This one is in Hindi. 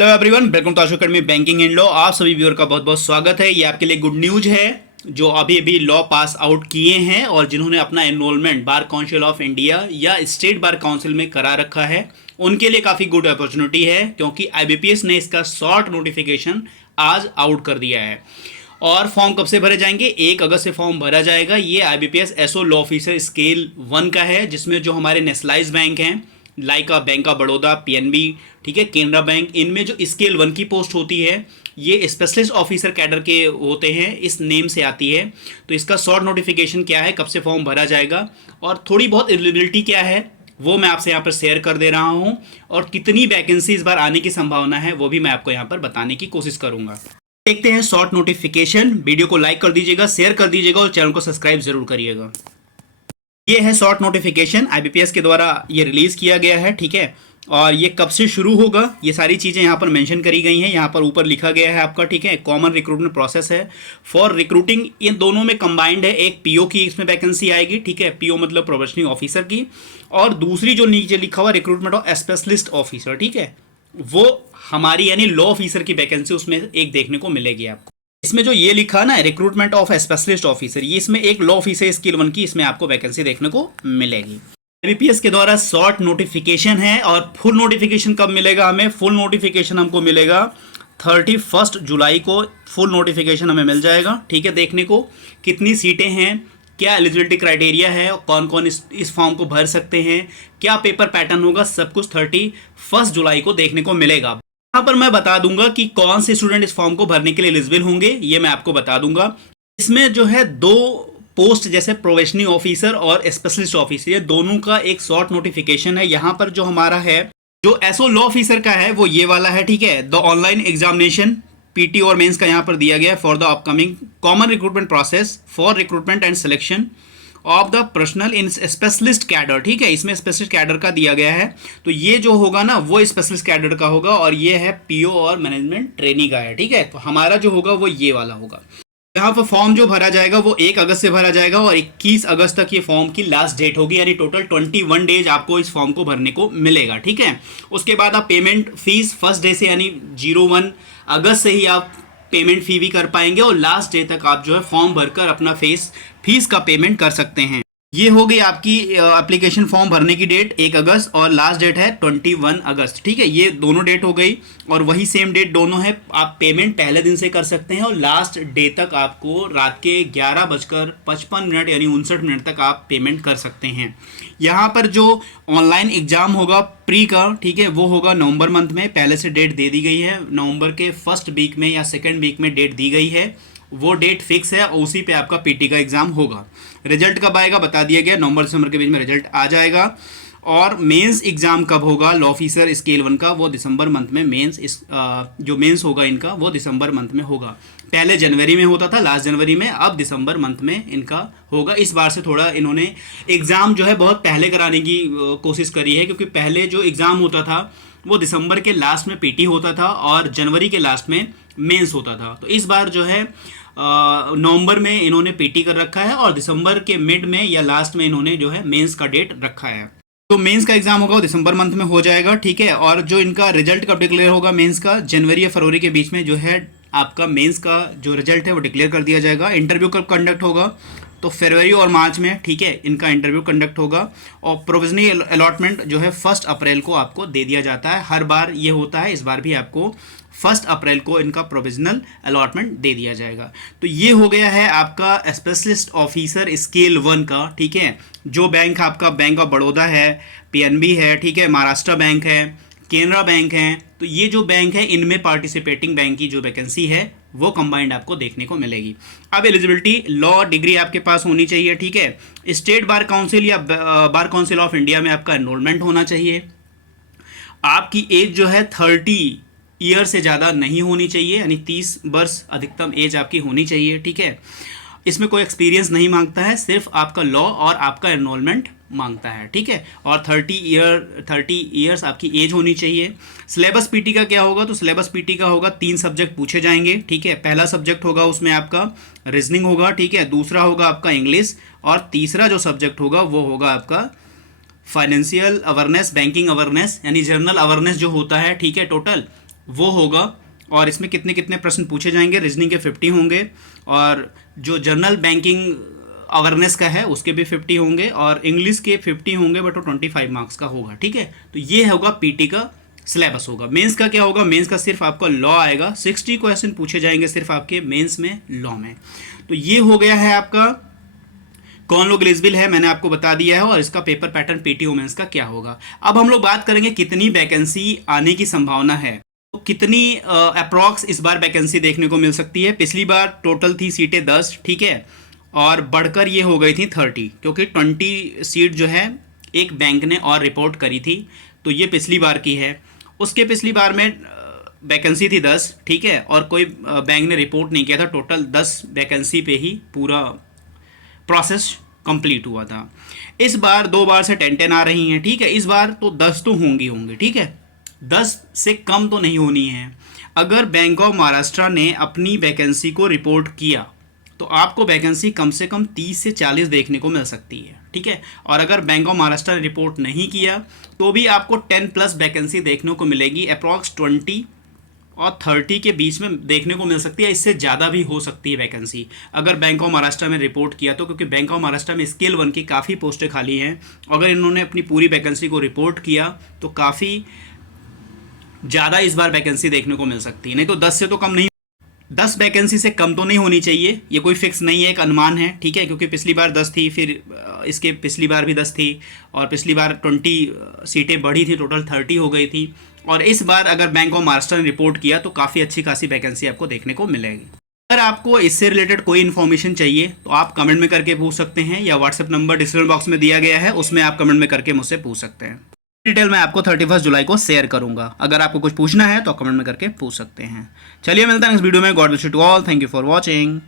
Hello everyone, welcome to Ashu Academy banking and law. आप सभी व्यूअर का बहुत बहुत स्वागत है। ये आपके लिए गुड न्यूज है जो अभी अभी लॉ पास आउट किए हैं और जिन्होंने अपना enrolment bar council of India या स्टेट बार काउंसिल में करा रखा है, उनके लिए काफ़ी गुड अपॉर्चुनिटी है क्योंकि आईबीपीएस ने इसका शॉर्ट नोटिफिकेशन आज आउट कर दिया है। और फॉर्म कब से भरे जाएंगे? 1 अगस्त से फॉर्म भरा जाएगा। ये IBPS SO law officer scale 1 का है, जिसमें जो हमारे नेशनलाइज बैंक हैं like bank of Baroda, PNB, ठीक है, केनरा बैंक, इनमें जो स्केल 1 की पोस्ट होती है ये स्पेशलिस्ट ऑफिसर कैडर के होते हैं, इस नेम से आती है। तो इसका शॉर्ट नोटिफिकेशन क्या है, कब से फॉर्म भरा जाएगा और थोड़ी बहुत एलिजिबिलिटी क्या है वो मैं आपसे यहाँ पर शेयर कर दे रहा हूँ, और कितनी वैकेंसी इस बार आने की संभावना है वो भी मैं आपको यहाँ पर बताने की कोशिश करूँगा। देखते हैं शॉर्ट नोटिफिकेशन। वीडियो को लाइक कर दीजिएगा, शेयर कर दीजिएगा और चैनल को सब्सक्राइब जरूर करिएगा। ये है शॉर्ट नोटिफिकेशन, आईबीपीएस के द्वारा ये रिलीज किया गया है, ठीक है। और ये कब से शुरू होगा ये सारी चीज़ें यहाँ पर मेंशन करी गई हैं। यहाँ पर ऊपर लिखा गया है आपका, ठीक है, कॉमन रिक्रूटमेंट प्रोसेस है फॉर रिक्रूटिंग। इन दोनों में कंबाइंड है, एक पीओ की इसमें वैकेंसी आएगी, ठीक है, पीओ मतलब प्रोबेशनरी ऑफिसर की, और दूसरी जो नीचे लिखा हुआ रिक्रूटमेंट ऑफ स्पेशलिस्ट ऑफिसर, ठीक है, वो हमारी यानी लॉ ऑफिसर की वैकेंसी उसमें एक देखने को मिलेगी आपको। इसमें जो ये लिखा ना रिक्रूटमेंट ऑफ स्पेशलिस्ट ऑफिसर, ये इसमें एक लॉ ऑफिसर स्किल 1 की इसमें आपको वैकेंसी देखने को मिलेगी। आईबीपीएस के द्वारा शॉर्ट नोटिफिकेशन है और फुल नोटिफिकेशन कब मिलेगा हमें? फुल नोटिफिकेशन हमको मिलेगा 31 जुलाई को। फुल नोटिफिकेशन हमें मिल जाएगा, ठीक है, देखने को कितनी सीटें हैं, क्या एलिजिबिलिटी क्राइटेरिया है, कौन कौन इस फॉर्म को भर सकते हैं, क्या पेपर पैटर्न होगा, सब कुछ 31 जुलाई को देखने को मिलेगा। यहाँ पर मैं बता दूंगा कि कौन से स्टूडेंट इस फॉर्म को भरने के लिए एलिजिबल होंगे, ये मैं आपको बता दूंगा। इसमें जो है 2 पोस्ट जैसे प्रोबेशनरी ऑफिसर और स्पेशलिस्ट ऑफिसर, ये दोनों का एक शॉर्ट नोटिफिकेशन है। यहाँ पर जो हमारा है जो एसओ लॉ ऑफिसर का है वो ये वाला है, ठीक है। द ऑनलाइन एग्जामिनेशन पीटी और मेंस का यहाँ पर दिया गया है for the upcoming common recruitment process for recruitment and selection of the personal in specialist cadre, ठीक है, इसमें स्पेशलिस्ट कैडर का दिया गया है। तो ये जो होगा ना वो स्पेशलिस्ट कैडर का होगा और ये है पीओ और मैनेजमेंट ट्रेनी का है, ठीक है। तो हमारा जो होगा वो ये वाला होगा। यहाँ पर फॉर्म जो भरा जाएगा वो 1 अगस्त से भरा जाएगा और 21 अगस्त तक ये फॉर्म की लास्ट डेट होगी, यानी टोटल 21 डेज आपको इस फॉर्म को भरने को मिलेगा, ठीक है। उसके बाद आप पेमेंट फीस फर्स्ट डे से यानी 01 अगस्त से ही आप पेमेंट फी भी कर पाएंगे और लास्ट डे तक आप जो है फॉर्म भरकर अपना फीस का पेमेंट कर सकते हैं। ये हो गई आपकी एप्लीकेशन फॉर्म भरने की डेट 1 अगस्त और लास्ट डेट है 21 अगस्त, ठीक है। ये दोनों डेट हो गई और वही सेम डेट दोनों है। आप पेमेंट पहले दिन से कर सकते हैं और लास्ट डे तक आपको रात के 11:55 यानी 59 तक आप पेमेंट कर सकते हैं। यहाँ पर जो ऑनलाइन एग्जाम होगा प्री का, ठीक है, वो होगा नवंबर मंथ में। पहले से डेट दे दी गई है, नवंबर के फर्स्ट वीक में या सेकेंड वीक में डेट दी गई है, वो डेट फिक्स है और उसी पे आपका पीटी का एग्जाम होगा। रिजल्ट कब आएगा बता दिया गया, नवंबर दिसंबर के बीच में रिजल्ट आ जाएगा। और मेंस एग्जाम कब होगा लॉ ऑफिसर स्केल 1 का, वो दिसंबर मंथ में जो मेंस होगा इनका वो दिसंबर मंथ में होगा। पहले जनवरी में होता था, लास्ट जनवरी में, अब दिसंबर मंथ में इनका होगा। इस बार से थोड़ा इन्होंने एग्ज़ाम जो है बहुत पहले कराने की कोशिश करी है, क्योंकि पहले जो एग्ज़ाम होता था वो दिसंबर के लास्ट में पीटी होता था और जनवरी के लास्ट में मेंस होता था। तो इस बार जो है नवंबर में इन्होंने पीटी कर रखा है और दिसंबर के मिड में या लास्ट में इन्होंने जो है मेंस का डेट रखा है। तो मेंस का एग्जाम होगा वो दिसंबर मंथ में हो जाएगा, ठीक है। और जो इनका रिजल्ट कब डिक्लेयर होगा मेंस का, जनवरी या फरवरी के बीच में जो है आपका मेंस का जो रिजल्ट है वो डिक्लेयर कर दिया जाएगा। इंटरव्यू कब कंडक्ट होगा तो फरवरी और मार्च में, ठीक है, इनका इंटरव्यू कंडक्ट होगा। और प्रोविजनरी अलॉटमेंट जो है 1 अप्रैल को आपको दे दिया जाता है। हर बार ये होता है, इस बार भी आपको 1 अप्रैल को इनका प्रोविजनल अलॉटमेंट दे दिया जाएगा। तो ये हो गया है आपका स्पेशलिस्ट ऑफिसर स्केल 1 का, ठीक है। जो बैंक आपका बैंक ऑफ बड़ौदा है, पीएनबी है, ठीक है, महाराष्ट्र बैंक है, केनरा बैंक है, तो ये जो बैंक है इनमें पार्टिसिपेटिंग बैंक की जो वैकेंसी है वो कंबाइंड आपको देखने को मिलेगी। अब एलिजिबिलिटी, लॉ डिग्री आपके पास होनी चाहिए, ठीक है। स्टेट बार काउंसिल या बार काउंसिल ऑफ इंडिया में आपका एनरोलमेंट होना चाहिए। आपकी एज जो है 30 ईयर से ज़्यादा नहीं होनी चाहिए, यानी 30 वर्ष अधिकतम एज आपकी होनी चाहिए, ठीक है। इसमें कोई एक्सपीरियंस नहीं मांगता है, सिर्फ आपका लॉ और आपका एनरोलमेंट मांगता है, ठीक है। और 30 ईयर्स आपकी एज होनी चाहिए। सिलेबस पीटी का क्या होगा तो सिलेबस पीटी का होगा 3 सब्जेक्ट पूछे जाएंगे, ठीक है। पहला सब्जेक्ट होगा उसमें आपका रीजनिंग होगा, ठीक है, दूसरा होगा आपका इंग्लिश और तीसरा जो सब्जेक्ट होगा वो होगा आपका फाइनेंशियल अवेयरनेस, बैंकिंग अवेयरनेस, यानी जनरल अवेयरनेस जो होता है, ठीक है, टोटल वो होगा। और इसमें कितने कितने प्रश्न पूछे जाएंगे, रीजनिंग के 50 होंगे, और जो जनरल बैंकिंग अवेयरनेस का है उसके भी 50 होंगे, और इंग्लिश के 50 होंगे, बट वो 25 मार्क्स का होगा। ठीक है, तो ये होगा पीटी का सिलेबस होगा। मेंस का क्या होगा, मेंस का सिर्फ आपका लॉ आएगा, 60 क्वेश्चन पूछे जाएंगे सिर्फ आपके मेंस में लॉ में। तो ये हो गया है आपका कौन लोग एलिजिबल है, मैंने आपको बता दिया है, और इसका पेपर पैटर्न पीटी वुमेन्स का क्या होगा। अब हम लोग बात करेंगे कितनी वैकेंसी आने की संभावना है, तो कितनी अप्रॉक्स इस बार वैकेंसी देखने को मिल सकती है। पिछली बार टोटल थी सीटें 10, ठीक है, और बढ़कर ये हो गई थी 30, क्योंकि 20 सीट जो है एक बैंक ने और रिपोर्ट करी थी, तो ये पिछली बार की है। उसके पिछली बार में वैकेंसी थी 10, ठीक है, और कोई बैंक ने रिपोर्ट नहीं किया था, टोटल 10 वैकेंसी पे ही पूरा प्रोसेस कंप्लीट हुआ था। इस बार 2 बार से 10 आ रही हैं, ठीक है, इस बार तो 10 तो होंगी, ठीक है, 10 से कम तो नहीं होनी है। अगर बैंक ऑफ महाराष्ट्र ने अपनी वैकेंसी को रिपोर्ट किया तो आपको वैकेंसी कम से कम 30 से 40 देखने को मिल सकती है, ठीक है, और अगर बैंक ऑफ महाराष्ट्र ने रिपोर्ट नहीं किया तो भी आपको 10+ वैकेंसी देखने को मिलेगी, अप्रॉक्स 20 और 30 के बीच में देखने को मिल सकती है। इससे ज़्यादा भी हो सकती है वैकेंसी अगर बैंक ऑफ महाराष्ट्र में रिपोर्ट किया तो, क्योंकि बैंक ऑफ महाराष्ट्र में स्केल 1 की काफ़ी पोस्टें खाली हैं। अगर इन्होंने अपनी पूरी वैकेंसी को रिपोर्ट किया तो काफ़ी ज़्यादा इस बार वैकेंसी देखने को मिल सकती है, नहीं तो 10 से तो कम नहीं, 10 वैकेंसी से कम तो नहीं होनी चाहिए। ये कोई फिक्स नहीं है, एक अनुमान है, ठीक है, क्योंकि पिछली बार 10 थी, फिर इसके पिछली बार भी 10 थी, और पिछली बार 20 सीटें बढ़ी थी, टोटल 30 हो गई थी। और इस बार अगर बैंक ऑफ महाराष्ट्र ने रिपोर्ट किया तो काफ़ी अच्छी खासी वैकेंसी आपको देखने को मिलेगी। अगर आपको इससे रिलेटेड कोई इन्फॉर्मेशन चाहिए तो आप कमेंट में करके पूछ सकते हैं, या व्हाट्सएप नंबर डिस्क्रिप्शन बॉक्स में दिया गया है, उसमें आप कमेंट में करके मुझसे पूछ सकते हैं। डिटेल मैं आपको 31 जुलाई को शेयर करूंगा। अगर आपको कुछ पूछना है तो कमेंट में करके पूछ सकते हैं। चलिए मिलते हैं नेक्स्ट वीडियो में। God bless you to all, thank you for watching.